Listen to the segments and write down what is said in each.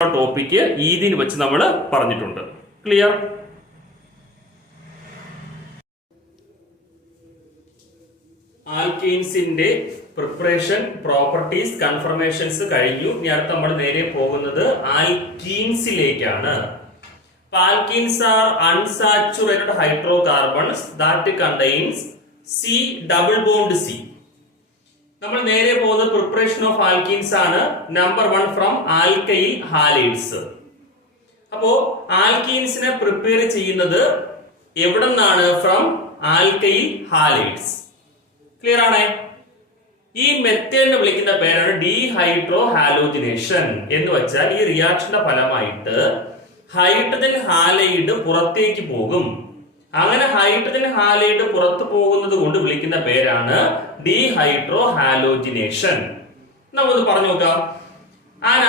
Topic ഈദിന് വെച്ച് നമ്മൾ പറഞ്ഞിട്ടുണ്ട്. ക്ലിയർ? ആൽക്കീൻസിന്റെ പ്രിപ്പറേഷൻ, പ്രോപ്പർട്ടീസ്, കൺഫർമേഷൻസ് കഴിഞ്ഞു. ഇനി അടുത്ത് നമ്മൾ നേരെ പോകുന്നത് ആൽക്കീൻസിലേക്കാണ്. Alkenes are unsaturated hydrocarbons that contains C double bond C. നമ്മൾ നേരെ പോകുന്നത് പ്രിപ്പറേഷൻ ഓഫ് ആൽക്കീൻസ് ആണ്. Number 1 from alkyl halides. അപ്പോ ആൽക്കീൻസിനെ പ്രിപ്പയർ ചെയ്യുന്നത് എവിടെ നിന്നാണ്? From alkyl halides. ക്ലിയർ ആണേ? ഈ മെത്തേഡിനെ വിളിക്കുന്ന പേരാണ് ഡീഹൈഡ്രോ ഹാലോജിനേഷൻ. എന്ന് വെച്ചാൽ ഈ റിയാക്ഷന്റെ ഫലമായിട്ട് ഹൈഡ്രജൻ ഹാലൈഡ് പുറത്തേക്ക് പോകും. അങ്ങനെ ഹൈഡ്രജൻ ഹാലൈഡ് പുറത്തു പോകുന്നത് കൊണ്ട് വിളിക്കുന്ന പേരാണ് ഡീഹൈഡ്രോ ഹാലോജിനേഷൻ. നമുക്കൊന്ന് പറഞ്ഞു നോക്കാം.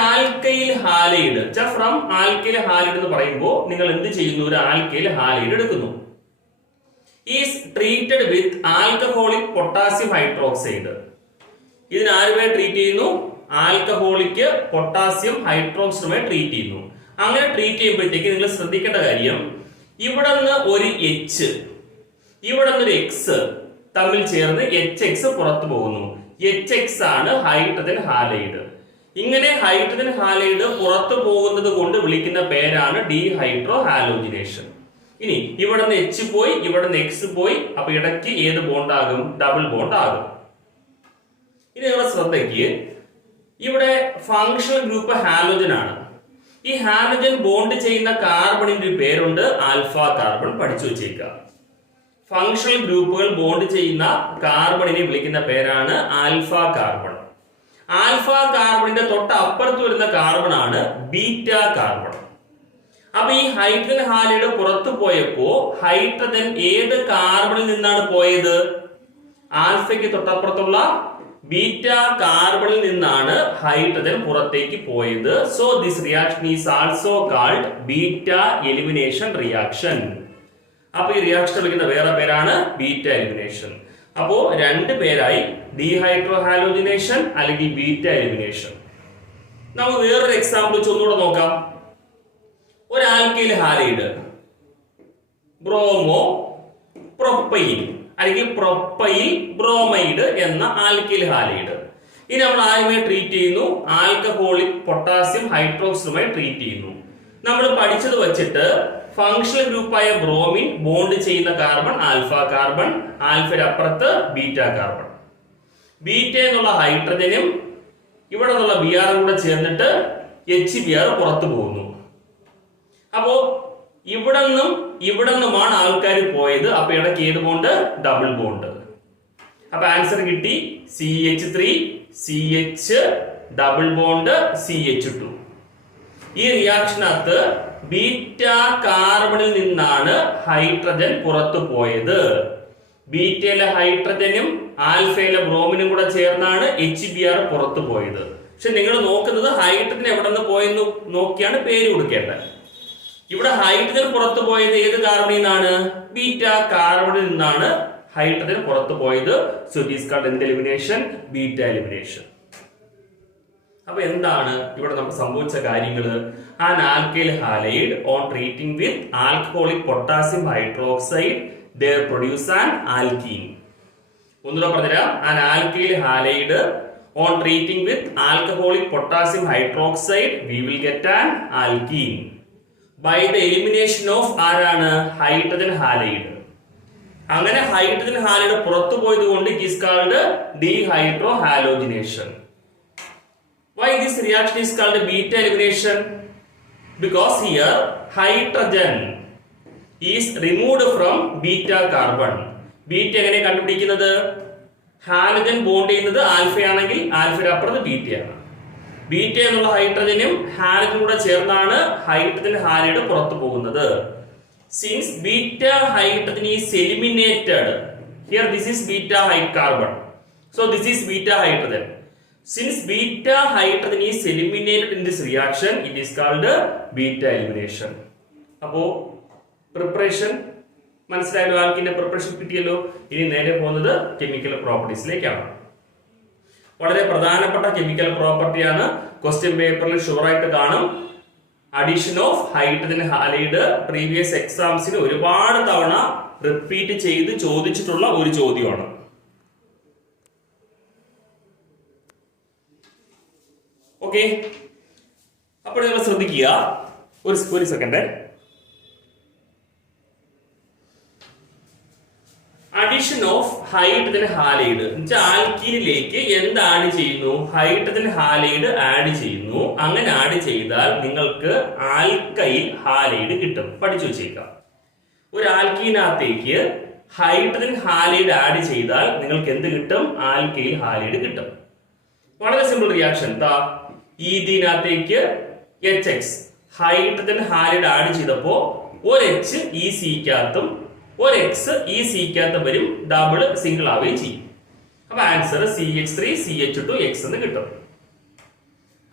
Alkyl halide from alkyl halide എന്ന് പറയുമ്പോൾ നിങ്ങൾ എന്ത് ചെയ്യുന്നു? ഒരു ആൽക്കൈൽ ഹാലൈഡ് എടുക്കുന്നു. Is treated with alcoholic potassium hydroxide. ഇതിന് ആരുമായി ട്രീറ്റ് ചെയ്യുന്നു? ആൽക്കഹോളിക് പൊട്ടാസ്യം ഹൈഡ്രോക്സൈഡുമായി ട്രീറ്റ് ചെയ്യുന്നു. അങ്ങനെ ട്രീറ്റ് ചെയ്യുമ്പോഴത്തേക്ക് നിങ്ങൾ ശ്രദ്ധിക്കേണ്ട കാര്യം, ഇവിടെ നിന്ന് ഒരു എച്ച്, ഇവിടെ നിന്ന് ഒരു എക്സ് തമ്മിൽ ചേർന്ന് HX പുറത്തു പോകുന്നു. HX ആണ് ഹൈഡ്രജൻ ഹാലൈഡ്. ഇങ്ങനെ ഹൈഡ്രജൻ ഹാലൈഡ് പുറത്തു പോകുന്നത് കൊണ്ട് വിളിക്കുന്ന പേരാണ് ഡീഹൈഡ്രോ ഹാലോജിനേഷൻ. ഇനി ഇവിടെ നിന്ന് H പോയി, ഇവിടെ നിന്ന് X പോയി, അപ്പൊ ഇടയ്ക്ക് ഏത് ബോണ്ട് ആകും? ഡബിൾ ബോണ്ട് ആകും. ഇനി നിങ്ങളുടെ ശ്രദ്ധയ്ക്ക് ഇവിടെ ഫങ്ഷണൽ ഗ്രൂപ്പ് ഹാലോജൻ ആണ്. ഈ ഹാലോജൻ ബോണ്ട് ചെയ്യുന്ന കാർബണിന്റെ ഒരു പേരുണ്ട് ആൽഫ കാർബൺ. പഠിച്ചു വെച്ചേക്കുക. ഫങ്ഷണൽ ഗ്രൂപ്പുകൾ ബോണ്ട് ചെയ്യുന്ന കാർബണിനെ വിളിക്കുന്ന പേരാണ് ആൽഫ കാർബൺ. ആൽഫ കാർബണിന്റെ തൊട്ട് അപ്പുറത്ത് വരുന്ന കാർബൺ ആണ് ബീറ്റ കാർബൺ. അപ്പൊ ഈ ഹൈഡ്രജൻ ഹാലൈഡ് പുറത്തു പോയപ്പോ ഹൈഡ്രജൻ ഏത് കാർബണിൽ നിന്നാണ് പോയത്? ആൽഫയ്ക്ക് തൊട്ടപ്പുറത്തുള്ള ബീറ്റ കാർബണിൽ നിന്നാണ് ഹൈഡ്രജൻ പുറത്തേക്ക് പോയത്. So this reaction is also called beta elimination reaction. അപ്പൊ ഈ റിയാക്ഷൻ വിളിക്കുന്ന വേറെ പേരാണ് ബീറ്റ എലിമിനേഷൻ. അപ്പോ രണ്ട് പേരായി, ഡീഹൈഡ്രോ ഹാലോജിനേഷൻ അല്ലെങ്കിൽ ബീറ്റ എലിമിനേഷൻ. നമുക്ക് വേറൊരു എക്സാമ്പിൾ വെച്ച് ഒന്നുകൂടെ നോക്കാം. ഒരു ആൽക്കൈൽ ഹാലൈഡ് ബ്രോമോ പ്രൊപ്പൈൻ അല്ലെങ്കിൽ പ്രൊപ്പൈൽ ബ്രോമൈഡ് എന്ന ആൽക്കൈൽ ഹാലൈഡ്. ഇനി നമ്മൾ ആരുമായി ട്രീറ്റ് ചെയ്യുന്നു? ആൽക്കഹോളിക് പൊട്ടാസ്യം ഹൈഡ്രോക്സൈഡുമായി ട്രീറ്റ് ചെയ്യുന്നു. നമ്മൾ പഠിച്ചത് വെച്ചിട്ട് ഫങ്ഷണൽ ഗ്രൂപ്പായ ബ്രോമിൻ ബോണ്ട് ചെയ്യുന്ന കാർബൺ ആൽഫ കാർബൺ, ആൽഫയുടെ അപ്പുറത്ത് ബീറ്റ കാർബൺ. ബീറ്റ എന്നുള്ള ഹൈഡ്രജനും ഇവിടെ നിന്നുള്ള Br കൂടെ ചേർന്നിട്ട് HBr പുറത്തു പോകുന്നു. അപ്പോ ഇവിടെ നിന്നുമാണ് ആൾക്കാർ പോയത്. അപ്പൊ ഇടയ്ക്ക് ഏത് ബോണ്ട്? Double bond. അപ്പൊ ആൻസർ കിട്ടി CH3 CH double bond CH2. ഈ റിയാക്ഷനകത്ത് ബീറ്റ കാർബണിൽ നിന്നാണ് ഹൈഡ്രജൻ പുറത്തു പോയത്. ബീറ്റയിലെ ഹൈഡ്രജനും ആൽഫയിലെ ബ്രോമിനും കൂടെ ചേർന്നാണ് HBr പുറത്തു പോയത്. പക്ഷെ നിങ്ങൾ നോക്കുന്നത് ഹൈഡ്രജൻ എവിടെ നിന്ന് പോയെന്ന് നോക്കിയാണ് പേര് കൊടുക്കേണ്ടത്. ഇവിടെ ഹൈഡ്രജൻ പുറത്തു പോയത് ഏത് കാർബണിൽ നിന്നാണ്? ബീറ്റ കാർബണിൽ നിന്നാണ് ഹൈഡ്രജൻ പുറത്തു പോയത്. So it is called elimination, beta elimination. അപ്പൊ എന്താണ് ഇവിടെ നമുക്ക് സംഭവിച്ച കാര്യങ്ങൾ? An alkyl halide on treating with alcoholic potassium hydroxide they produce an alkene. ഒന്നുകൂടെ പറഞ്ഞുതരാം. An alkyl halide on treating with alcoholic potassium hydroxide we will get an alkene by the elimination of ആരാണ്? Hydrogen halide. അങ്ങനെ hydrogen halide പുറത്തു പോയത് കൊണ്ട് it is called dehydrohalogenation. Why this reaction is called beta elimination? Because here hydrogen is removed from beta carbon. Beta എങ്ങനെ കണ്ടുപിടിക്കുന്നത്? Halogen bond ചെയ്യുന്നത് ആൽഫയാണെങ്കിൽ ആൽഫയുടെ അപ്പുറത്ത് ബീറ്റയാണ്. ബീറ്റ എന്നുള്ള ഹൈഡ്രജനും ഹാലജനും കൂടെ ചേർന്നാണ് ഹൈഡ്രജൻ ഹാലൈഡ് പുറത്തു പോകുന്നത്. Since beta hydrogen is eliminated, here this is beta carbon. So this is beta hydrogen. Since beta hydrogen is eliminated in this reaction, it is called beta elimination. അപ്പോ preparation മനസ്സിലായല്ലോ. ആൽക്കിന്റെ preparation കിട്ടിയല്ലോ. ഇനി നേരെ പോകുന്നത് chemical പ്രോപ്പർട്ടീസിലേക്കാണ്. വളരെ പ്രധാനപ്പെട്ട chemical പ്രോപ്പർട്ടിയാണ്. Question പേപ്പറിൽ ഷുവറായിട്ട് കാണും. Addition of hydrogen halide previous എക്സാംസിന് ഒരുപാട് തവണ റിപ്പീറ്റ് ചെയ്ത് ചോദിച്ചിട്ടുള്ള ഒരു ചോദ്യമാണ്. ഓക്കെ, അപ്പോൾ നിങ്ങൾ ശ്രദ്ധിക്കുക. ഒരു second. Addition of hydrogen halide എന്നുവെച്ചാൽ ആൽക്കീനിലേക്ക് എന്ത് ആഡ് ചെയ്യുന്നു? ഹൈഡ്രജൻ ഹാലൈഡ് ആഡ് ചെയ്യുന്നു. അങ്ങനെ ആഡ് ചെയ്താൽ നിങ്ങൾക്ക് ആൽക്കൈൽ ഹാലൈഡ് കിട്ടും. പഠിച്ചു വെച്ചേക്കാം. ഒരു ആൽക്കീനകത്തേക്ക് ഹൈഡ്രജൻ ഹാലൈഡ് ആഡ് ചെയ്താൽ നിങ്ങൾക്ക് എന്ത് കിട്ടും? ആൽക്കൈൽ ഹാലൈഡ് കിട്ടും. വളരെ സിമ്പിൾ റിയാക്ഷൻ. ഇതിനകത്തേക്ക് HX ഹൈഡ്രജൻ ഹാലൈഡ് ആഡ് ചെയ്തപ്പോ ഒരു H ഈ സിക്കകത്തും ഒരു X ഈ സിക്കകത്തും വരും, ഡബിൾ സിംഗിൾ ആവുകയും ചെയ്യും. അപ്പൊ ആൻസർ CH3 CH2 X എന്ന് കിട്ടും.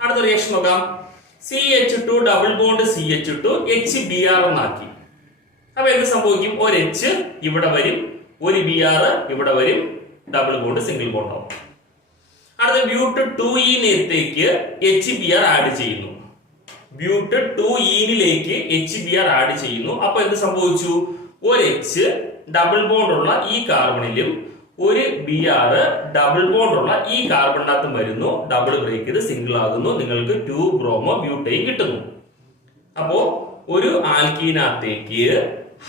അടുത്ത റിയാക്ഷൻ നോക്കാം. CH2 double bond CH2 HBr എന്നാക്കി. അപ്പൊ എന്ത് സംഭവിക്കും? ഒരു H ഇവിടെ വരും, ഒരു Br ഇവിടെ വരും, ഡബിൾ ബോണ്ട് സിംഗിൾ ബോണ്ട് ആവും. അടുത്ത ബ്യൂട്ട് 2E-ലേക്ക് HBr ആഡ് ചെയ്യുന്നു. ബ്യൂട്ട് 2E-ലേക്ക് HBr ആഡ് ചെയ്യുന്നു. അപ്പൊ എന്ത് സംഭവിച്ചു? ഒരു H ഡബിൾ ബോണ്ട് ഉള്ള ഈ കാർബണിലും ഒരു Br ഡബിൾ ബോണ്ട് ഉള്ള ഈ കാർബണിനകത്തും വരുന്നു, ഡബിൾ ബ്രേക്ക് ചെയ്ത് സിംഗിൾ ആകുന്നു. നിങ്ങൾക്ക് 2 ബ്രോമോ ബ്യൂട്ടൈൻ കിട്ടുന്നു. അപ്പോ ഒരു ആൽക്കീനകത്തേക്ക്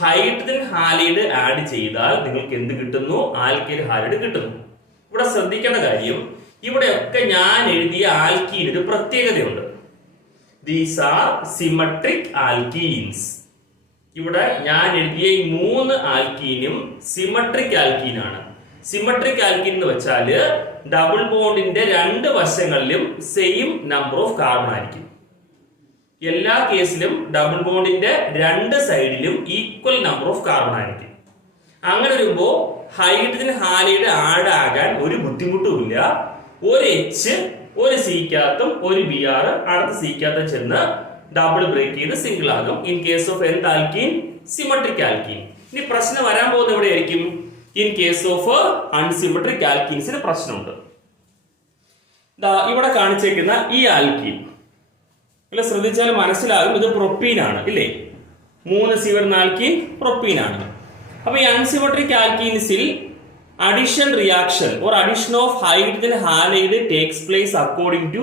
ഹൈഡ്രജൻ ഹാലൈഡ് ആഡ് ചെയ്താൽ നിങ്ങൾക്ക് എന്ത് കിട്ടുന്നു? ആൽക്കൈൽ ഹാലൈഡ് കിട്ടുന്നു. ഇവിടെ ശ്രദ്ധിക്കേണ്ട കാര്യം, ഇവിടെയൊക്കെ ഞാൻ എഴുതിയ ആൽക്കീൻ ഒരു പ്രത്യേകതയുണ്ട്. These are symmetric alkenes. ഇവിടെ ഞാൻ എഴുതിയ ഈ 3 ആൽക്കീനും സിമെട്രിക് ആൽക്കീൻ ആണ്. സിമെട്രിക് ആൽക്കീൻ എന്ന് വെച്ചാൽ ഡബിൾ ബോണ്ടിന്റെ 2 വശങ്ങളിലും സെയിം നമ്പർ ഓഫ് കാർബൺ ആയിരിക്കും. എല്ലാ കേസിലും ഡബിൾ ബോണ്ടിന്റെ 2 സൈഡിലും ഈക്വൽ നമ്പർ ഓഫ് കാർബൺ ആയിരിക്കും. അങ്ങനെ വരുമ്പോ ഹൈഡ്രജൻ ഹാലൈഡ് ആഡ് ആകാൻ ഒരു ബുദ്ധിമുട്ടുമില്ല. ഒരു H ഒരു സിക്കകത്തും ഒരു Br അടുത്ത സിക്കകത്തും ചെന്ന് ഡബിൾ ബ്രേക്ക് ചെയ്ത് സിംഗിൾ ആകും. ഇൻ കേസ് ഓഫ് എന്ത് ആൽക്കീൻ? Symmetric alkene. ഇനി പ്രശ്നം വരാൻ പോകുന്ന എവിടെയായിരിക്കും? ഇൻ കേസ് ഓഫ് അൺസിമെട്രിക് ആൽക്കീൻസിന് പ്രശ്നമുണ്ട്. ഇവിടെ കാണിച്ചേക്കുന്ന ഈ ആൽക്കീൻ ശ്രദ്ധിച്ചാൽ മനസ്സിലാകും, ഇത് പ്രൊപ്പീൻ ആണ് ഇല്ലേ? 3C വരുന്ന ആൽക്കീൻ പ്രൊപ്പീൻ ആണ്. അപ്പൊ ഈ unsymmetric ആൽക്കീൻസിൽ addition reaction or addition of hydrogen halide takes place according to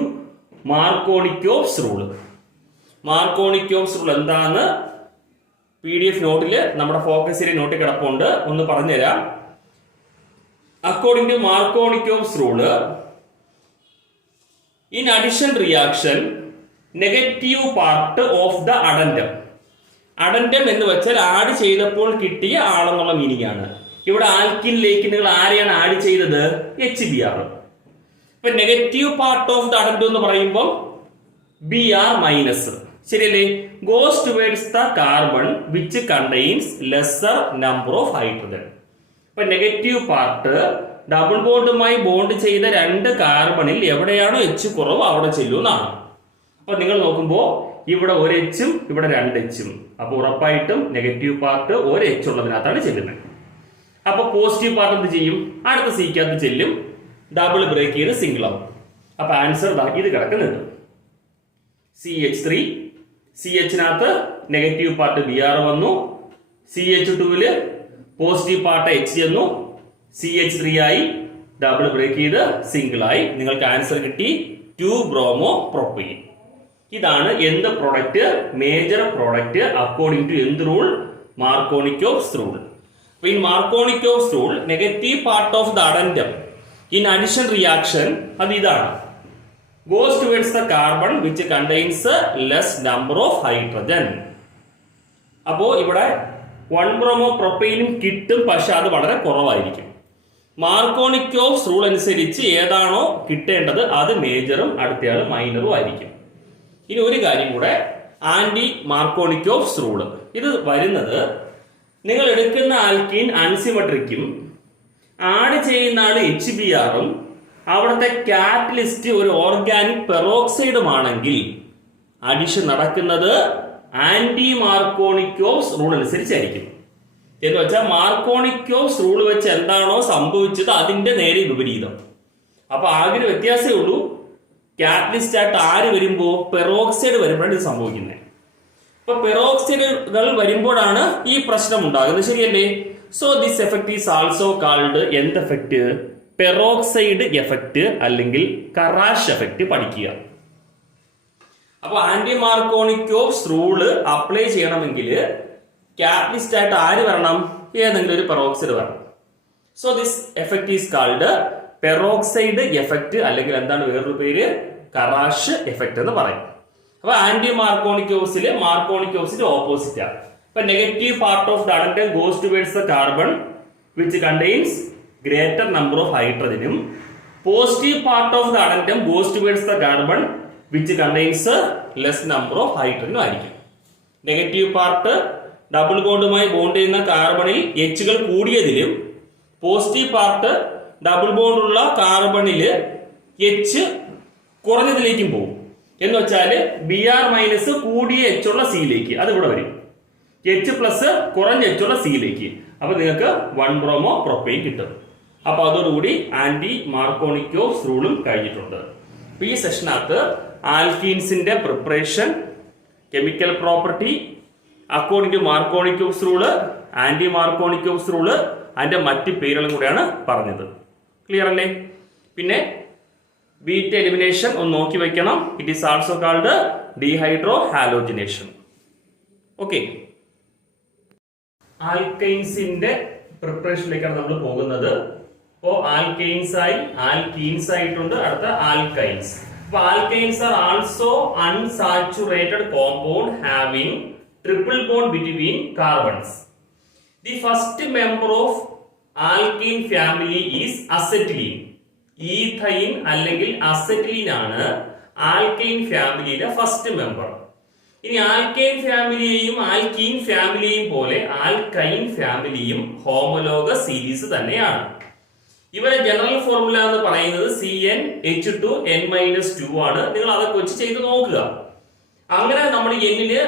Markovnikov's rule. Markovnikov's rule എന്താണ്? PDF നോട്ടില് നമ്മുടെ ഫോക്കസ് ഏരിയ നോട്ടിൽ കിടപ്പുണ്ട്, ഒന്ന് പറഞ്ഞുതരാം. According to Markovnikov's rule, in addition reaction, negative part of the addendum. Addendum എന്ന് വെച്ചാൽ add ചെയ്തപ്പോൾ കിട്ടിയ ആളെന്നുള്ള മീനിങ് ആണ്. ഇവിടെ ആൽക്കീനിലേക്ക് നിങ്ങൾ ആരെയാണ് ആഡ് ചെയ്തത്? HBr. ഇപ്പൊ negative part of the addendum എന്ന് പറയുമ്പോൾ Br മൈനസ്, ശരിയല്ലേ? Goes towards the carbon which contains lesser number of hydrogen. ഇപ്പൊ നെഗറ്റീവ് പാർട്ട് ഡബിൾ ബോണ്ടുമായി ബോണ്ട് ചെയ്ത 2 കാർബണിൽ എവിടെയാണോ H കുറവ് അവിടെ ചെല്ലുന്നതാണ്. അപ്പൊ നിങ്ങൾ നോക്കുമ്പോൾ ഇവിടെ ഒരു H ഇവിടെ 2 H. അപ്പൊ ഉറപ്പായിട്ടും നെഗറ്റീവ് പാർട്ട് ഒരു H ഉള്ളതിനകത്താണ് ചെല്ലുന്നത്. അപ്പൊ പോസിറ്റീവ് പാർട്ട് എന്ത് ചെയ്യും? അടുത്ത സിക്കകത്ത് ചെല്ലും, ഡബിൾ ബ്രേക്ക് ചെയ്ത് സിംഗിൾ ആവും. അപ്പൊ ആൻസർ ഇത് കിടക്കുന്നുണ്ട്. CH3 CHനകത്ത് നെഗറ്റീവ് പാർട്ട് Br വന്നു, CH2 പോസിറ്റീവ് പാർട്ട് H ചെന്നു, CH3 ആയി, ഡബിൾ ബ്രേക്ക് ചെയ്ത് സിംഗിൾ ആയി. നിങ്ങൾക്ക് ആൻസർ കിട്ടി 2 ബ്രോമോ പ്രൊപ്പൈൻ. ഇതാണ് എന്ത് product? Major product according to എന്ത് rule? Markovnikov's rule. In Markovnikov's rule, negative part of the addendum in addition reaction അത് ഇതാണ്, goes towards the carbon which contains less number of hydrogen. അപ്പോ ഇവിടെ 1 bromo പ്രൊപ്പൈനും കിട്ടും, പക്ഷെ അത് വളരെ കുറവായിരിക്കും. മാർക്കോണിക്കോവ്സ് റൂൾ അനുസരിച്ച് ഏതാണോ കിട്ടേണ്ടത് അത് മേജറും അടുത്തയാൾ മൈനറും ആയിരിക്കും. ഇനി ഒരു കാര്യം കൂടെ, ആന്റി മാർക്കോണിക്കോവ്സ് റൂൾ. ഇത് വരുന്നത് നിങ്ങൾ എടുക്കുന്ന ആൽക്കീൻ അൺസിമെട്രിക്കും ആഡ് ചെയ്യുന്ന ആൾ HBrഉം അവിടുത്തെ കാറ്റലിസ്റ്റ് ഒരു ഓർഗാനിക് പെറോക്സൈഡുമാണെങ്കിൽ അഡിഷൻ നടക്കുന്നത് ആന്റി മാർക്കോണിക്കോവ്സ് റൂൾ അനുസരിച്ചായിരിക്കും. എന്ന് വെച്ചാൽ മാർക്കോണിക്കോവ്സ് റൂൾ വെച്ച് എന്താണോ സംഭവിച്ചത് അതിന്റെ നേരെ വിപരീതം. അപ്പൊ ആകെ ഒരു വ്യത്യാസമേ ഉള്ളൂ. കാറ്റലിസ്റ്റ് ആയിട്ട് ആര് വരുമ്പോ പെറോക്സൈഡ് വരുമ്പോഴാണ് ഇത് സംഭവിക്കുന്നത്. അപ്പൊ പെറോക്സൈഡുകൾ വരുമ്പോഴാണ് ഈ പ്രശ്നം ഉണ്ടാകുന്നത്, ശരിയല്ലേ? So this effect is also called എന്ത് എഫക്ട്? പെറോക്സൈഡ് എഫക്ട് അല്ലെങ്കിൽ കറാഷ് എഫക്ട് പഠിക്കുക. അപ്പൊ ആന്റി മാർക്കോണിക്കോവ്സ് റൂള് അപ്ലൈ ചെയ്യണമെങ്കിൽ കാറ്റലിസ്റ്റ് ആയിട്ട് ആര് വരണം? ഏതെങ്കിലും ഒരു പെറോക്സൈഡ് വരണം. So this effect is called peroxide effect അല്ലെങ്കിൽ എന്താണ് വേറൊരു പേര്? കറാഷ് എഫക്ട് എന്ന് പറയും. അപ്പൊ ആന്റി മാർക്കോണിക്കോവ്സിന്റെ ഓപ്പോസിറ്റ് ആണ്. ഇപ്പൊ negative part of the addendum goes towards the carbon which contains greater number of ഹൈഡ്രജനും positive part of the addendum goes towards the carbon which contains less number of ഹൈഡ്രജനും ആയിരിക്കും. Negative part double ബോണ്ടുമായി bond ചെയ്യുന്ന കാർബണിൽ എച്ചുകൾ കൂടിയതിലും positive part double ബോണ്ടുള്ള കാർബണിൽ എച്ച് കുറഞ്ഞതിലേക്കും പോകും. എന്ന് വെച്ചാൽ Br മൈനസ് കൂടിയ എച്ചുള്ള സിയിലേക്ക് അത് ഇവിടെ വരും. എച്ച് പ്ലസ് കുറഞ്ഞ എച്ചുള്ള സിയിലേക്ക്. അപ്പൊ നിങ്ങൾക്ക് 1 ബ്രോമോ പ്രൊപ്പൈൻ കിട്ടും. അപ്പൊ അതോടുകൂടി ആന്റി മാർക്കോണിക്കോവ്സ് റൂളും കഴിഞ്ഞിട്ടുണ്ട്. അപ്പൊ ഈ സെഷനകത്ത് ആൽക്കീൻസിന്റെ പ്രിപ്പറേഷൻ, chemical property, according to Markovnikov's rule, anti Markovnikov's rule, അതിന്റെ മറ്റ് പേരുകളും കൂടെയാണ് പറഞ്ഞത്. ക്ലിയർ അല്ലേ? പിന്നെ ബീറ്റ എലിമിനേഷൻ ഒന്ന് നോക്കി വെക്കണം. It is also called dehydrohalogenation. Okay, ആൽക്കൈൻസിന്റെ പ്രിപ്പറേഷനിലേക്കാണ് നമ്മൾ പോകുന്നത്. അപ്പോ ആൽക്കൈൻസ് ആയിട്ടുണ്ട്, അടുത്ത ആൽക്കൈൻസ്. അപ്പൊ alkynes are also unsaturated compound having triple bond between carbons. The first member of alkene family is acetylene. Ethyne അല്ലെങ്കിൽ അസെറ്റിലീൻ ആണ് ആൽക്കൈൻ ഫാമിലിയിലെ ഫസ്റ്റ് മെമ്പർ. ഇനി ആൽക്കൈൻ ഫാമിലിയെയും ആൽക്കീൻ ഫാമിലിയെയും പോലെ ആൽക്കൈൻ ഫാമിലിയും ഹോമോലോഗസ് സീരീസ് തന്നെയാണ്. ഇവരെ ജനറൽ ഫോർമുല എന്ന് പറയുന്നത് CnH2n-2 ആണ്. നിങ്ങൾ അതൊക്കെ വെച്ച് ചെയ്ത് നോക്കുക. അങ്ങനെ നമ്മൾ എന്നില്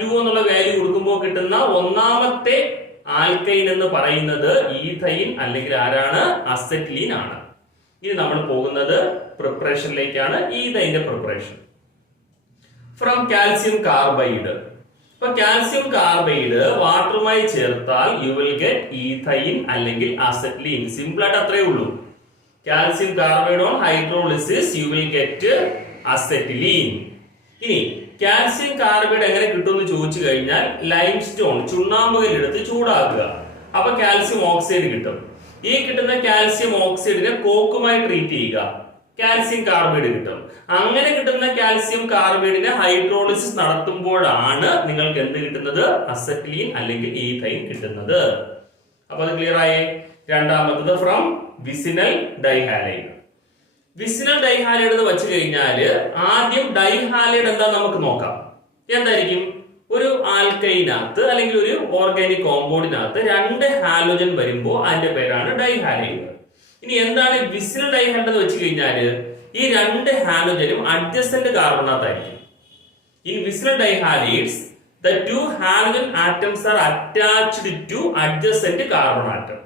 2 എന്നുള്ള വാല്യൂ കൊടുക്കുമ്പോൾ കിട്ടുന്ന ഒന്നാമത്തെ ആൽക്കൈൻ എന്ന് പറയുന്നത് ഈഥൈൻ അല്ലെങ്കിൽ ആരാണ്? അസെറ്റിലീൻ ആണ്. ഇനി നമ്മൾ പോകുന്നത് പ്രിപ്പറേഷനിലേക്കാണ്. ഈഥൈന്റെ പ്രിപ്പറേഷൻ ഫ്രം കാൽസ്യം കാർബൈഡ്. ഇപ്പൊ കാൽസ്യം കാർബൈഡ് വാട്ടറുമായി ചേർത്താൽ യു വിൽ ഗെറ്റ് ഈഥൈൻ അല്ലെങ്കിൽ അസെറ്റിലീൻ. സിമ്പിൾ ആയിട്ട് അത്രേ ഉള്ളൂ. Calcium carbide on hydrolysis you will get acetylene. ഇനി കാൽസ്യം കാർബൈഡ് എങ്ങനെ കിട്ടുമെന്ന് ചോദിച്ചു കഴിഞ്ഞാൽ ലൈം സ്റ്റോൺ ചുണ്ണാമ്പുകല്ലെടുത്ത് ചൂടാക്കുക. അപ്പൊ കാൽസ്യം ഓക്സൈഡ് കിട്ടും. ഈ കിട്ടുന്ന കാൽസ്യം ഓക്സൈഡിനെ കോക്കുമായി ട്രീറ്റ് ചെയ്യുക, കാൽസ്യം കാർബൈഡ് കിട്ടും. അങ്ങനെ കിട്ടുന്ന കാൽസ്യം കാർബൈഡിനെ ഹൈഡ്രോളിസിസ് നടത്തുമ്പോഴാണ് നിങ്ങൾക്ക് എന്ത് കിട്ടുന്നത്? അസെറ്റിലീൻ അല്ലെങ്കിൽ ഈഥൈൻ കിട്ടുന്നത്. അപ്പൊ അത് ക്ലിയർ ആയേ? രണ്ടാമത്തത് from vicinal dihalide. Vicinal dihalide എന്ന് വെച്ച് കഴിഞ്ഞാല് ആദ്യം ഡൈഹാലൈഡ് എന്താ നമുക്ക് നോക്കാം. എന്തായിരിക്കും? ഒരു ആൽക്കൈനകത്ത് അല്ലെങ്കിൽ ഒരു ഓർഗാനിക് കോമ്പൗണ്ടിനകത്ത് 2 ഹാലോജൻ വരുമ്പോൾ അതിന്റെ പേരാണ് ഡൈഹാലൈഡ്. ഇനി എന്താണ് വിസിനൽ ഡൈഹാലൈഡ് എന്ന് വെച്ച് കഴിഞ്ഞാല് ഈ 2 ഹാലോജനും അഡ്ജസന്റ് കാർബണാത്തായിരിക്കും. In vicinal dihalides the 2 halogen atoms are attached to adjacent carbon atom.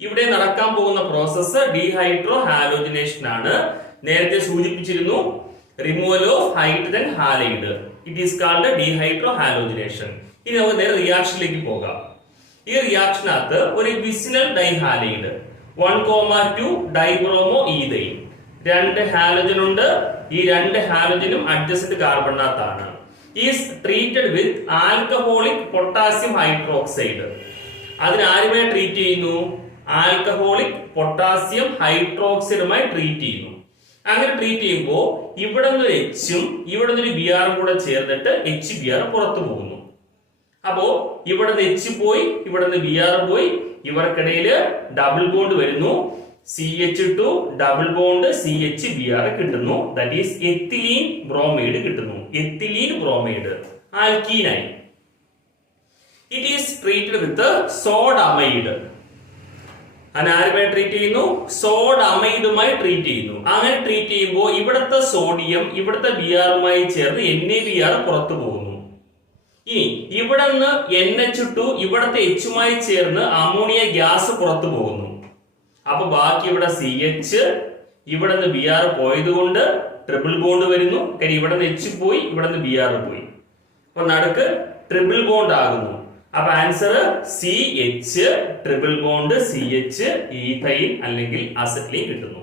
ഇവിടെ നടക്കാൻ പോകുന്ന പ്രോസസ്സ് ഡീഹൈഡ്രോ ഹാലോജിനേഷൻ ആണ്. നേരത്തെ സൂചിപ്പിച്ചിരുന്നു removal of hydrogen halide. It is called dehydrohalogenation. ഇനി നമുക്ക് നേരെ റിയാക്ഷനിലേക്ക് പോകാം. ഈ റിയാക്ഷനകത്ത് ഒരു vicinal dihalide 1,2 dibromo ethyne 2 halogen ഉണ്ട്. ഈ 2 ഹാലോജനും അഡ്ജസന്റ് കാർബണിനകത്താണ്. Is treated with alcoholic potassium hydroxide. അതിന് ആരുമായി ട്രീറ്റ് ചെയ്യുന്നു? ആൽക്കഹോളിക് പൊട്ടാസ്യം ഹൈഡ്രോക്സൈഡുമായി ട്രീറ്റ് ചെയ്യുന്നു. അങ്ങനെ ട്രീറ്റ് ചെയ്യുമ്പോൾ ഇവിടെ നിന്ന് ഒരു എച്ചും ഇവിടെ നിന്ന് ഒരു Br കൂടെ ചേർന്നിട്ട് HBr പുറത്തു പോകുന്നു. അപ്പോ ഇവിടെ നിന്ന് എച്ച് പോയി, ഇവിടെ നിന്ന് Br പോയി, ഇവർക്കിടയിൽ ഡബിൾ ബോണ്ട് വരുന്നു. CH2 ഡബിൾ ബോണ്ട് CHBr കിട്ടുന്നു. ദാറ്റ് ഈസ് എത്തിലീൻ ബ്രോമൈഡ് കിട്ടുന്നു. എത്തിലീൻ ബ്രോമൈഡ് ആൽക്കീനായി. It is treated with sodamide. ആരുമായി ട്രീറ്റ് ചെയ്യുന്നു? സോഡമൈഡുമായി ട്രീറ്റ് ചെയ്യുന്നു. അങ്ങനെ ട്രീറ്റ് ചെയ്യുമ്പോൾ ഇവിടുത്തെ സോഡിയം ഇവിടുത്തെ Brമായി ചേർന്ന് NaBr പുറത്തു പോകുന്നു. ഇനി ഇവിടെ നിന്ന് NH2 ഇവിടുത്തെ Hമായി ചേർന്ന് അമോണിയ ഗ്യാസ് പുറത്തു പോകുന്നു. അപ്പൊ ബാക്കി ഇവിടെ CH, ഇവിടെ നിന്ന് Br പോയത് കൊണ്ട് ട്രിപ്പിൾ ബോണ്ട് വരുന്നു. കാര്യം ഇവിടെ നിന്ന് H പോയി, ഇവിടെ നിന്ന് Br പോയി. അപ്പൊ നടുക്ക് ട്രിപ്പിൾ ബോണ്ട് ആകുന്നു. അപ്പൊ answer CH triple bond CH ethyne അല്ലെങ്കിൽ അസറ്റൈൻ കിട്ടുന്നു.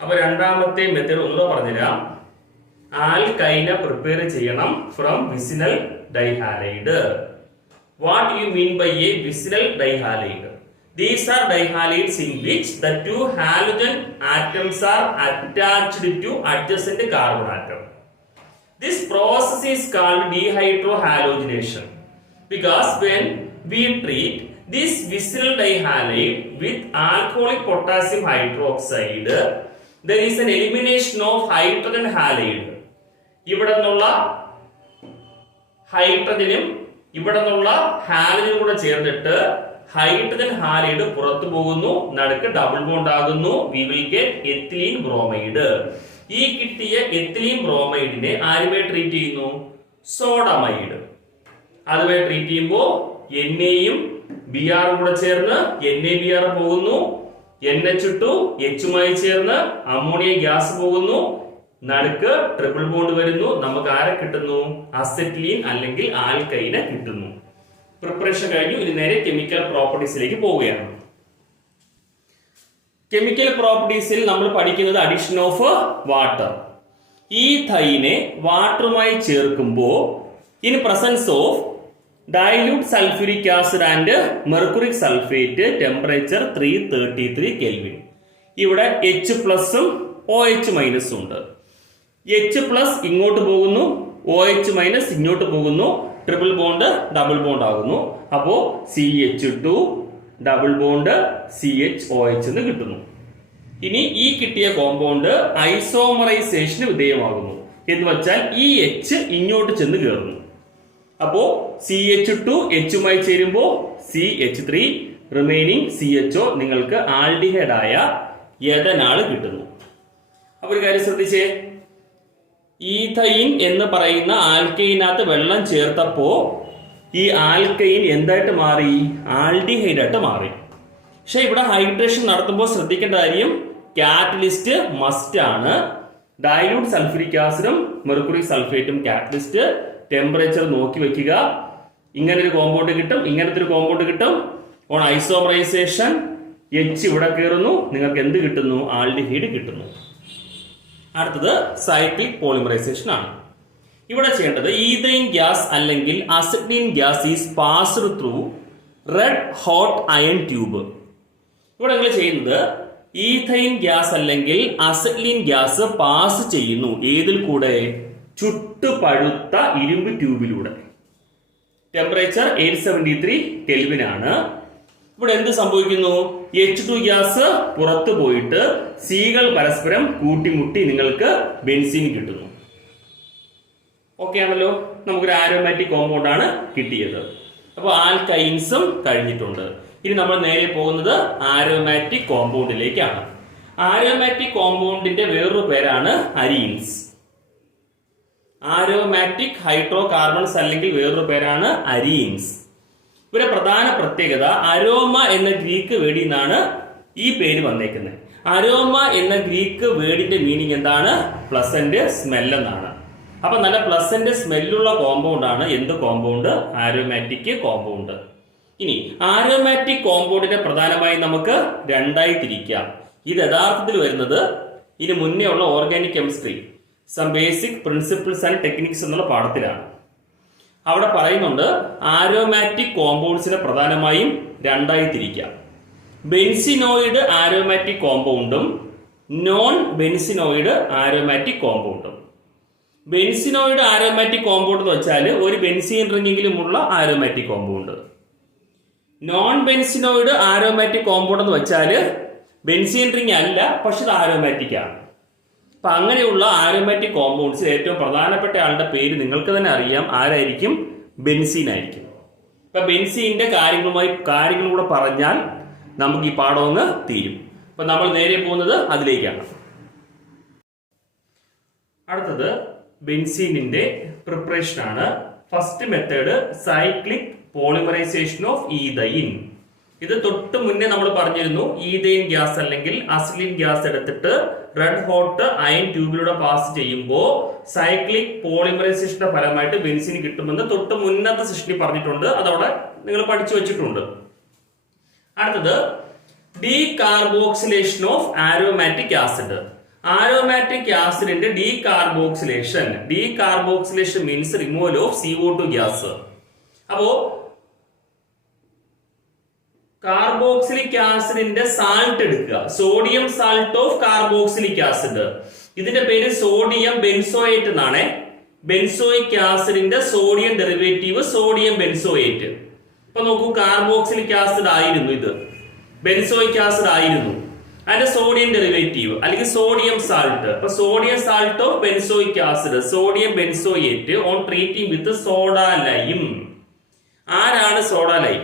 അപ്പൊ രണ്ടാമത്തെ മെത്തേഡ് ഒന്നുകൂടെ പറഞ്ഞുതരാം. ആൽക്കൈനെ പ്രിപ്പയർ ചെയ്യണം from vicinal dihalide. What do you mean by a vicinal dihalide? These are dihalides in which the two halogen atoms are attached to adjacent carbon atom. This process is called dehydrohalogenation because when we treat this vicinal dihalide with alcoholic potassium hydroxide, there is an elimination of hydrogen halide. ഇവിടെ നിന്നുള്ള ഹൈഡ്രജനും ഇവിടെ നിന്നുള്ള ഹാലജനും കൂടെ ചേർന്നിട്ട് hydrogen halide പുറത്തു പോകുന്നു, നടുക്ക് ഡബിൾ ബോണ്ട് ആകുന്നു. V will get ethylene bromide. ഈ കിട്ടിയ എത്തിലീൻ ബ്രോമൈഡിനെ ആരുമായി ട്രീറ്റ് ചെയ്യുന്നു? സോഡമൈഡ്. അതുമായി ട്രീറ്റ് ചെയ്യുമ്പോൾ എന്നെയും Br കൂടെ ചേർന്ന് NaBr പോകുന്നു, NH2 Hമായി ചേർന്ന് അമോണിയ ഗ്യാസ് പോകുന്നു, നടുക്ക് ട്രിപ്പിൾ ബോണ്ട് വരുന്നു. നമുക്ക് ആരെ കിട്ടുന്നു? അസറ്റൈൻ അല്ലെങ്കിൽ ആൽക്കൈനെ കിട്ടുന്നു. പ്രിപ്പറേഷൻ കഴിഞ്ഞു. ഇനി നേരെ കെമിക്കൽ പ്രോപ്പർട്ടീസിലേക്ക് പോവുകയാണ്. കെമിക്കൽ പ്രോപ്പർട്ടീസിൽ നമ്മൾ പഠിക്കുന്നത് അഡിഷൻ ഓഫ് വാട്ടർ. ഈഥൈനെ വാട്ടറുമായി ചേർക്കുമ്പോൾ in presence of dilute sulphuric acid and mercuric sulphate temperature 333 kelvin. ഇവിടെ H പ്ലസും OH മൈനസും ഉണ്ട്. H പ്ലസ് ഇങ്ങോട്ട് പോകുന്നു, OH മൈനസ് ഇങ്ങോട്ട് പോകുന്നു, ട്രിപ്പിൾ ബോണ്ട് ഡബിൾ ബോണ്ട് ആകുന്നു. അപ്പോ CH2 ഡബിൾ ബോണ്ട് CHOH എന്ന് കിട്ടുന്നു. ഇനി ഈ കിട്ടിയ കോമ്പൗണ്ട് ഐസോമറൈസേഷന് വിധേയമാകുന്നു. എന്ന് വെച്ചാൽ ഈ H ഇങ്ങോട്ട് ചെന്ന് കയറുന്നു. അപ്പോ CH2 Hമായി ചേരുമ്പോൾ CH3 റിമൈനിങ് CHO നിങ്ങൾക്ക് ആൽഡിഹൈഡ് ആയ എഥനാൽ കിട്ടുന്നു. അപ്പൊ ഒരു കാര്യം ശ്രദ്ധിച്ചേ, ഈഥൈൻ എന്ന് പറയുന്ന ആൽക്കൈനകത്ത് വെള്ളം ചേർത്തപ്പോ ഈ ആൽക്കൈൻ എന്തായിട്ട് മാറി? ആൽഡിഹൈഡ് ആയിട്ട് മാറി. പക്ഷെ ഇവിടെ ഹൈഡ്രേഷൻ നടത്തുമ്പോൾ ശ്രദ്ധിക്കേണ്ട കാര്യം, കാറ്റലിസ്റ്റ് മസ്റ്റ് ആണ്. ഡൈല്യൂട്ട് സൾഫ്യൂരിക് ആസിഡും മെർക്കുറിക് സൾഫേറ്റും കാറ്റലിസ്റ്റ്. ടെമ്പറേച്ചർ നോക്കി വെക്കുക. ഇങ്ങനെ ഒരു കോമ്പൗണ്ട് കിട്ടും, ഇങ്ങനത്തെ ഒരു കോമ്പൗണ്ട് കിട്ടും. ഓൺ ഐസോമറൈസേഷൻ H ഇവിടെ കയറുന്നു, നിങ്ങൾക്ക് എന്ത് കിട്ടുന്നു? ആൽഡിഹൈഡ് കിട്ടുന്നു. അടുത്തത് സൈക്ലിക് പോളിമറൈസേഷൻ ആണ്. ഇവിടെ ചെയ്യേണ്ടത് ഈഥൈൻ ഗ്യാസ് അല്ലെങ്കിൽ ascertain gas is passed through red hot iron tube. ഇവിടെ നിങ്ങൾ ചെയ്യുന്നത് ഈഥൈൻ ഗ്യാസ് അല്ലെങ്കിൽ അസറ്റൈൻ ഗ്യാസ് പാസ് ചെയ്യുന്നു. ഏതിൽ കൂടെ? ചുട്ടുപഴുത്ത ഇരുമ്പ് ട്യൂബിലൂടെ. ടെമ്പറേച്ചർ 873 കെൽവിൻ ആണ്. ഇവിടെ എന്ത് സംഭവിക്കുന്നു? H2 ഗ്യാസ് പുറത്തു പോയിട്ട് സികൾ പരസ്പരം കൂട്ടിമുട്ടി നിങ്ങൾക്ക് ബെൻസീൻ കിട്ടുന്നു. ഓക്കെ ആണല്ലോ. നമുക്കൊരു ആരോമാറ്റിക് കോമ്പൗണ്ട് ആണ് കിട്ടിയത്. അപ്പോൾ ആൽക്കൈൻസും കഴിഞ്ഞിട്ടുണ്ട്. ഇനി നമ്മൾ നേരെ പോകുന്നത് ആരോമാറ്റിക് കോമ്പൗണ്ടിലേക്കാണ്. ആരോമാറ്റിക് കോമ്പൗണ്ടിന്റെ വേറൊരു പേരാണ് അരീൻസ്. ആരോമാറ്റിക് ഹൈഡ്രോ കാർബൺസ് അല്ലെങ്കിൽ വേറൊരു പേരാണ് അരീൻസ്. ഇവരുടെ പ്രധാന പ്രത്യേകത, അരോമ എന്ന ഗ്രീക്ക് വേർഡിൽ നിന്നാണ് ഈ പേര് വന്നേക്കുന്നത്. അരോമ എന്ന ഗ്രീക്ക് വേർഡിന്റെ മീനിങ് എന്താണ്? പ്ലസന്റ് സ്മെൽ എന്നാണ്. അപ്പൊ നല്ല പ്ലസന്റ് സ്മെല്ലുള്ള കോമ്പൗണ്ട് ആണ് എന്ത് കോമ്പൗണ്ട്? Aromatic compound. ഇനി ആരോമാറ്റിക് കോമ്പൗണ്ടിനെ പ്രധാനമായി നമുക്ക് രണ്ടായി തിരിക്കാം. ഇത് യഥാർത്ഥത്തിൽ വരുന്നത് ഇതിന് മുന്നേ ഉള്ള organic chemistry some basic principles and techniques എന്നുള്ള പാഠത്തിലാണ്. അവിടെ പറയുന്നുണ്ട് ആരോമാറ്റിക് കോമ്പൗണ്ട്സിനെ പ്രധാനമായും രണ്ടായി തിരിക്കാം. ബെൻസിനോയിഡ് ആരോമാറ്റിക് കോമ്പൗണ്ടും നോൺ ബെൻസിനോയിഡ് ആരോമാറ്റിക് കോമ്പൗണ്ടും. ബെൻസിനോയിഡ് ആരോമാറ്റിക് കോമ്പൗണ്ട് എന്ന് വെച്ചാൽ ഒരു ബെൻസീൻ റിംഗിലുമുള്ള aromatic compound. Non benzenoid aromatic compound എന്ന് വെച്ചാൽ ബെൻസീൻ റിംഗ് അല്ല, പക്ഷെ ഇത് ആരോമാറ്റിക് ആണ്. അപ്പൊ അങ്ങനെയുള്ള ആരോമാറ്റിക് കോമ്പൗണ്ട്സിൽ ഏറ്റവും പ്രധാനപ്പെട്ട ആളുടെ പേര് നിങ്ങൾക്ക് തന്നെ അറിയാം. ആരായിരിക്കും? ബെൻസീൻ ആയിരിക്കും. അപ്പൊ ബെൻസീന്റെ കാര്യങ്ങളും കൂടെ പറഞ്ഞാൽ നമുക്ക് ഈ പാഠം അങ്ങ് തീരും. അപ്പൊ നമ്മൾ നേരെ പോകുന്നത് അതിലേക്കാണ്. അടുത്തത് ബെൻസീനിന്റെ പ്രിപ്പറേഷൻ ആണ്. First method cyclic polymerisation of ethyne. ഇത് തൊട്ട് മുന്നേ നമ്മൾ പറഞ്ഞിരുന്നു. ഈഥൈൻ ഗ്യാസ് അല്ലെങ്കിൽ അസിലിൻ ഗ്യാസ് എടുത്തിട്ട് റെഡ് ഹോട്ട് അയൺ ട്യൂബിലൂടെ പാസ് ചെയ്യുമ്പോൾ സൈക്ലിക് പോളിമറൈസേഷന്റെ ഫലമായിട്ട് ബെൻസീൻ കിട്ടുമെന്ന് തൊട്ട് മുന്നത്തെ സെഷനിൽ പറഞ്ഞിട്ടുണ്ട്. അതവിടെ നിങ്ങൾ പഠിച്ചു വെച്ചിട്ടുണ്ട്. അടുത്തത് decarboxylation of aromatic acid. Aromatic ആസിഡിന്റെ decarboxylation means removal of CO2 gas. അപ്പോ കാർബോക്സിലിക് ആസിഡിന്റെ സാൾട്ട് എടുക്കുക, sodium salt of carboxylic acid. ഇതിന്റെ പേര് സോഡിയം ബെൻസോയേറ്റ് എന്നാണ്. ബെൻസോയിക് ആസിഡിന്റെ സോഡിയം ഡെറിവേറ്റീവ് സോഡിയം ബെൻസോയേറ്റ്. ഇപ്പൊ നോക്കൂ, കാർബോക്സിലിക് ആസിഡ് ആയിരുന്നു, ഇത് ബെൻസോയിക് ആസിഡ് ആയിരുന്നു. അതിന്റെ സോഡിയം ഡെറിവേറ്റീവ് അല്ലെങ്കിൽ സോഡിയം സാൾട്ട്. അപ്പൊ sodium salt of benzoic acid, sodium benzoate on treating with soda lime. ആരാണ് soda lime?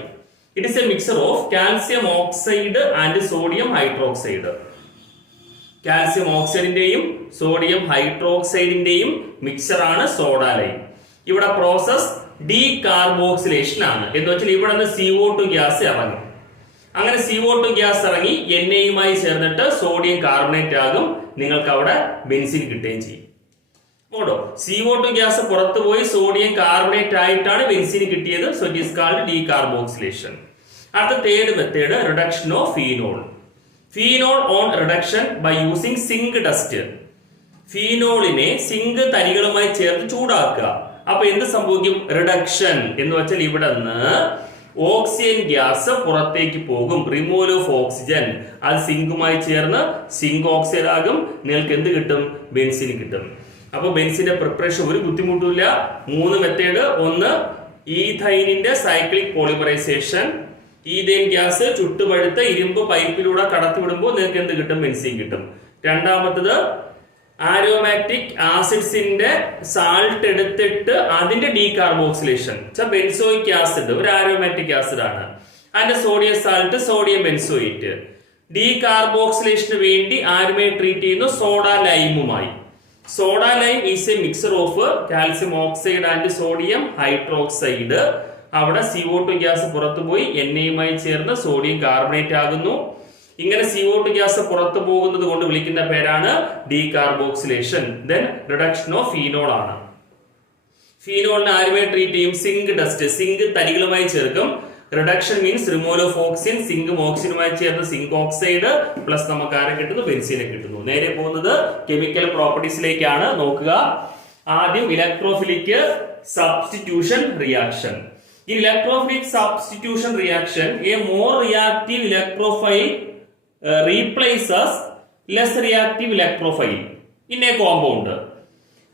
It is a mixer of calcium oxide and sodium hydroxide. Calcium ഓക്സൈഡിന്റെയും sodium ഹൈഡ്രോക്സൈഡിന്റെയും mixer ആണ് soda lime. ഇവിടെ process decarboxylation ആണ്. എന്ന് വെച്ചാൽ ഇവിടെ നിന്ന് CO2 ഗ്യാസ് ഇറങ്ങും. അങ്ങനെ CO2 ഗ്യാസ് ഇറങ്ങി എണ്ണയുമായി ചേർന്നിട്ട് സോഡിയം കാർബണേറ്റ് ആകും. നിങ്ങൾക്ക് അവിടെ ബെൻസീൻ കിട്ടുകയും ചെയ്യും. ഓടോ, CO2 ഗ്യാസ് പുറത്തു പോയി സോഡിയം കാർബണേറ്റ് ആയിട്ടാണ് ബെൻസീൻ കിട്ടിയത്. So it is called decarboxylation. അടുത്ത third method, reduction of phenol. Phenol on reduction by using zinc dust. ഫീനോളിനെ സിങ്ക് തരികളുമായി ചേർത്ത് ചൂടാക്കുക. അപ്പൊ എന്ത് സംഭവിക്കും? റിഡക്ഷൻ എന്ന് വെച്ചാൽ ഇവിടെ നിന്ന് ഓക്സിജൻ ഗ്യാസ് പുറത്തേക്ക് പോകും. Removal of oxygen. അത് സിങ്കുമായി ചേർന്ന് സിങ്ക് ഓക്സൈഡ് ആകും. നിങ്ങൾക്ക് എന്ത് കിട്ടും? ബെൻസീൻ കിട്ടും. അപ്പൊ ബെൻസീന്റെ പ്രിപ്പറേഷൻ ഒരു ബുദ്ധിമുട്ടില്ല. 3 മെത്തേഡ്. ഒന്ന്, ഈഥൈനിന്റെ സൈക്ലിക് പോളിമറൈസേഷൻ. ഈഥൈൻ ഗ്യാസ് ചുട്ടുപഴുത്ത ഇരുമ്പ് പൈപ്പിലൂടെ കടത്തിവിടുമ്പോൾ നിങ്ങൾക്ക് എന്ത് കിട്ടും? ബെൻസീൻ കിട്ടും. രണ്ടാമത്തത്, ആരോമാറ്റിക് ആസിഡ്സിന്റെ സാൾട്ട് എടുത്തിട്ട് അതിന്റെ ഡീകാർബോക്സിലേഷൻ. ബെൻസോയിക് ആസിഡ് ഒരു ആരോമാറ്റിക് ആസിഡ് ആണ്. അതിന്റെ സോഡിയം സാൾട്ട് സോഡിയം ബെൻസോയേറ്റ്. ഡീകാർബോക്സിലേഷന് വേണ്ടി ആരുമായി ട്രീറ്റ് ചെയ്യുന്നു? സോഡ ലൈമുമായി. Soda lime is a mixer of calcium oxide and sodium hydroxide. അവിടെ CO2 ഗ്യാസ് പുറത്തു പോയി എണ്ണയുമായി ചേർന്ന് സോഡിയം കാർബണേറ്റ് ആകുന്നു. ഇങ്ങനെ CO2 ഗ്യാസ് പുറത്തു പോകുന്നത് കൊണ്ട് വിളിക്കുന്ന പേരാണ് decarboxylation. Then reduction of phenol ആണ്. ഫീനോളിനെ ആരുമായി ട്രീറ്റ് ചെയ്യും? സിങ്ക് ഡസ്റ്റ്, സിങ്ക് തരികളുമായി ചേർക്കും. Reduction means removal of oxygen. സിങ്കും ഓക്സിജനുമായി ചേർന്ന് സിങ്ക് ഓക്സൈഡ് പ്ലസ് നമുക്ക് ആരെ കിട്ടുന്നു? ബെൻസീനെ കിട്ടുന്നു. നേരെ പോകുന്നത് കെമിക്കൽ പ്രോപ്പർട്ടീസിലേക്കാണ്. നോക്കുക, ആദ്യം electrophilic substitution reaction. In electrophilic substitution reaction, a more reactive electrophile replaces less reactive electrophile in a compound.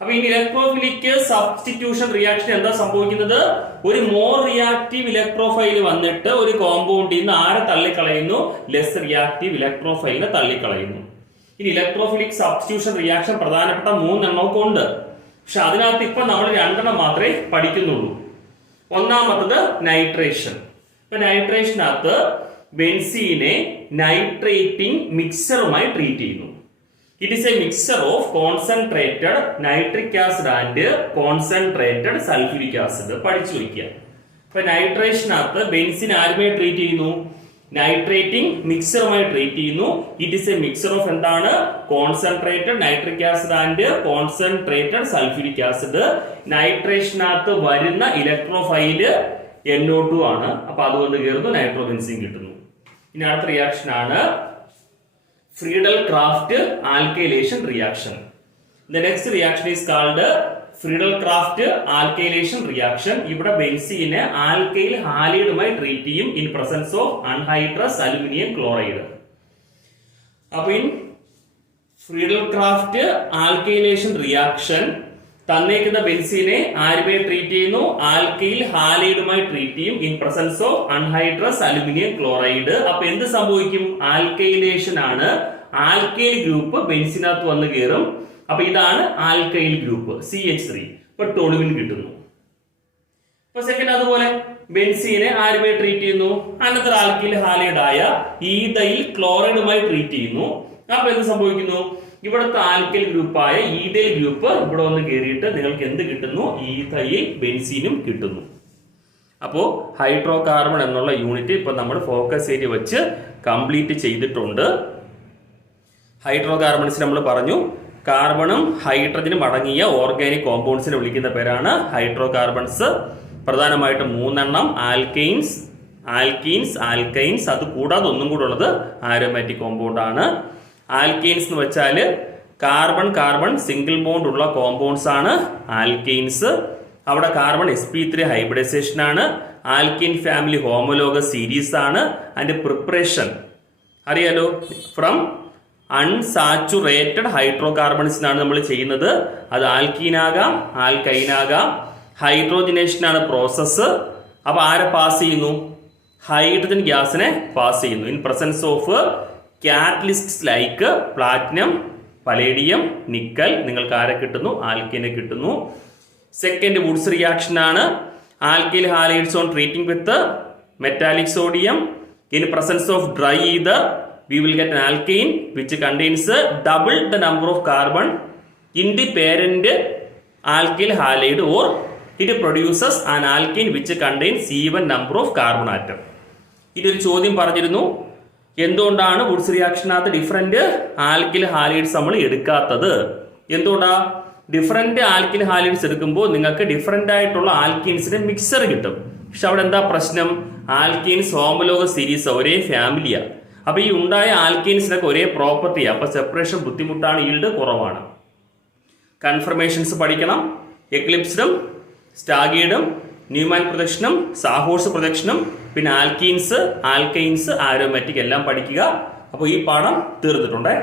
അപ്പൊ ഈ ഇലക്ട്രോഫിലിക് സബ്സ്റ്റിറ്റ്യൂഷൻ റിയാക്ഷൻ എന്താ സംഭവിക്കുന്നത്? ഒരു മോർ റിയാക്റ്റീവ് ഇലക്ട്രോഫൈൽ വന്നിട്ട് ഒരു കോമ്പൗണ്ടിൽ നിന്ന് ആരെ തള്ളിക്കളയുന്നു? Less reactive ഇലക്ട്രോഫൈലിനെ തള്ളിക്കളയുന്നു. ഇനി ഇലക്ട്രോഫിലിക് സബ്സ്റ്റിറ്റ്യൂഷൻ റിയാക്ഷൻ പ്രധാനപ്പെട്ട 3 എണ്ണമൊക്കെ ഉണ്ട്. പക്ഷെ അതിനകത്ത് ഇപ്പൊ നമ്മൾ 2 എണ്ണം മാത്രമേ പഠിക്കുന്നുള്ളൂ. ഒന്നാമത്തത് നൈട്രേഷൻ. ഇപ്പൊ നൈട്രേഷനകത്ത് ബെൻസീനെ നൈട്രേറ്റിംഗ് മിക്സറുമായി ട്രീറ്റ് ചെയ്യുന്നു. It is a mixer of concentrated nitric acid and concentrated sulphuric acid. പഠിച്ചു വയ്ക്കുക. ഇപ്പൊ നൈട്രേഷനകത്ത് ബെൻസീൻ ആരുമായി ട്രീറ്റ് ചെയ്യുന്നു? നൈട്രേറ്റിംഗ് മിക്സറുമായി ട്രീറ്റ് ചെയ്യുന്നു. It is a mixer of എന്താണ്? Concentrated nitric acid and concentrated sulphuric acid. നൈട്രേഷനകത്ത് വരുന്ന ഇലക്ട്രോഫൈല് NO2 ആണ്. അപ്പൊ അതുകൊണ്ട് കയറുന്നു നൈട്രോബെൻസീൻ കിട്ടുന്നു. ഇനി അടുത്ത റിയാക്ഷൻ ആണ് Friedel Craft alkylation reaction. The next reaction is called Friedel Craft alkylation reaction. ഇവിടെ ബെൻസീനെ ആൽക്കൈൽ ഹാലൈഡുമായി ട്രീറ്റ് ചെയ്യും in presence of anhydrous aluminium chloride. അപ്പൊ in Friedel Craft alkylation reaction തന്നേക്കുന്ന ബെൻസീനെ ആരുമായി ട്രീറ്റ് ചെയ്യുന്നു? ആൽക്കൈൽ ഹാലൈഡുമായി ട്രീറ്റ് ചെയ്യും in presence of anhydrous aluminium chloride. അപ്പൊ എന്ത് സംഭവിക്കും? ആൽക്കൈലേഷൻ ആണ്. ആൽക്കൈൽ ഗ്രൂപ്പ് ബെൻസീനകത്ത് വന്ന് കയറും. അപ്പൊ ഇതാണ് ആൽക്കൈൽ ഗ്രൂപ്പ് CH3. ഇപ്പൊ ടോളുവിൻ കിട്ടുന്നു. ഇപ്പൊ സെക്കൻഡ് അതുപോലെ ബെൻസീനെ ആരുമായി ട്രീറ്റ് ചെയ്യുന്നു? അനദർ ആൽക്കൈൽ ഹാലൈഡ് ആയ ഈഥൈൽ ക്ലോറൈഡുമായി ട്രീറ്റ് ചെയ്യുന്നു. അപ്പൊ എന്ത് സംഭവിക്കുന്നു? ഇവിടുത്തെ ആൽക്കൈൽ ഗ്രൂപ്പായ ഈഥൈൽ ഗ്രൂപ്പ് ഇവിടെ വന്ന് കയറിയിട്ട് നിങ്ങൾക്ക് എന്ത് കിട്ടുന്നു? ഈഥൈൽ ബെൻസീനും കിട്ടുന്നു. അപ്പോ ഹൈഡ്രോ കാർബൺ എന്നുള്ള യൂണിറ്റ് ഇപ്പൊ നമ്മൾ ഫോക്കസ് ഏരിയ വെച്ച് കംപ്ലീറ്റ് ചെയ്തിട്ടുണ്ട്. ഹൈഡ്രോ കാർബൺസ് നമ്മൾ പറഞ്ഞു, കാർബണും ഹൈഡ്രജനും അടങ്ങിയ ഓർഗാനിക് കോമ്പൗണ്ട്സിനെ വിളിക്കുന്ന പേരാണ് ഹൈഡ്രോ കാർബൺസ്. പ്രധാനമായിട്ടും 3 ആൽക്കൈൻസ്, ആൽക്കൈൻസ്. അത് കൂടാതെ ഒന്നും കൂടെ ഉള്ളത് ആരോമാറ്റിക് കോമ്പൗണ്ട് ആണ്. ആൽക്കൈൻസ് എന്ന് വെച്ചാൽ കാർബൺ സിംഗിൾ ബോണ്ട് ഉള്ള കോമ്പൗണ്ട്സ് ആണ് ആൽക്കൈൻസ്. അവിടെ കാർബൺ sp3 ഹൈബ്രിഡൈസേഷൻ ആണ്. ആൽക്കൈൻ ഫാമിലി ഹോമോലോഗസ് സീരീസ് ആണ്. അതിന്റെ പ്രിപ്പറേഷൻ അറിയാലോ, ഫ്രം അൺസാച്ചുറേറ്റഡ് ഹൈഡ്രോ കാർബൺസിനാണ് നമ്മൾ ചെയ്യുന്നത്. അത് ആൽക്കീനാകാം, ആൽക്കൈനാകാം. ഹൈഡ്രോജനേഷൻ ആണ് പ്രോസസ്സ്. അപ്പൊ ആരെ പാസ് ചെയ്യുന്നു? ഹൈഡ്രജൻ ഗ്യാസിനെ പാസ് ചെയ്യുന്നു. In presence of catalysts like platinum, palladium, nickel. നിങ്ങൾക്ക് ആരെ കിട്ടുന്നു? ആൽക്കീനെ കിട്ടുന്നു. സെക്കൻഡ് വുഡ്സ് റിയാക്ഷൻ ആണ്. Alkyl halides on treating with metallic sodium. In presence of dry ether we will get an alkane which contains double the number of carbon in the parent alkyl halide, or it produces an alkane which contains even number of carbon atom. ഇതൊരു ചോദ്യം പറഞ്ഞിരുന്നു, എന്തുകൊണ്ടാണ് Woods റിയാക്ഷനകത്ത് different alkyl halides നമ്മൾ എടുക്കാത്തത്? എന്തുകൊണ്ടാ? Different alkyl halides എടുക്കുമ്പോൾ നിങ്ങൾക്ക് different ആയിട്ടുള്ള ആൽക്കീൻസിന്റെ മിക്സർ കിട്ടും. പക്ഷെ അവിടെ എന്താ പ്രശ്നം? ആൽക്കീൻസ് ഹോമോലോഗസ് സീരീസ്, ഒരേ ഫാമിലിയാ. അപ്പൊ ഈ ഉണ്ടായ ആൽക്കൈൻസിനൊക്കെ ഒരേ പ്രോപ്പർട്ടിയാ. അപ്പൊ സെപ്പറേഷൻ ബുദ്ധിമുട്ടാണ്, ഈൽഡ് കുറവാണ്. കൺഫർമേഷൻസ് പഠിക്കണം. എക്ലിപ്സ്ഡും സ്റ്റാഗീഡും ന്യൂമാൻ പ്രൊജക്ഷനും സാഹോഴ്സ് പ്രൊജക്ഷനും പിന്നെ ആൽക്കീൻസ്, ആൽക്കൈൻസ്, ആരോമാറ്റിക് എല്ലാം പഠിക്കുക. അപ്പോൾ ഈ പാഠം തീർന്നിട്ടുണ്ടേ.